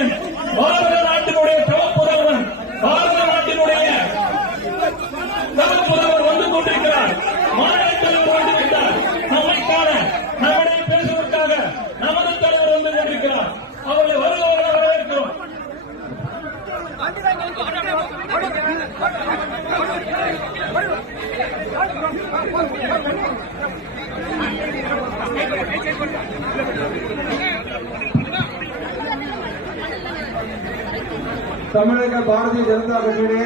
வீரன் பாரத நாட்டினுடைய தவப்புதல்வன் பாரத நாட்டினுடைய தவப்புதல்வர் வந்து கொண்டிருக்கிறார் மாநில தலைவர் வந்திருக்கிறார் நம்மை காண நம்முடைய பேசுவதற்காக நமது தலைவர் வந்து கொண்டிருக்கிறார் அவரை வருகிறவர்கள் வரவேற்கிறோம் Thank you. தமிழக பாரதிய ஜனதா கட்சியுடைய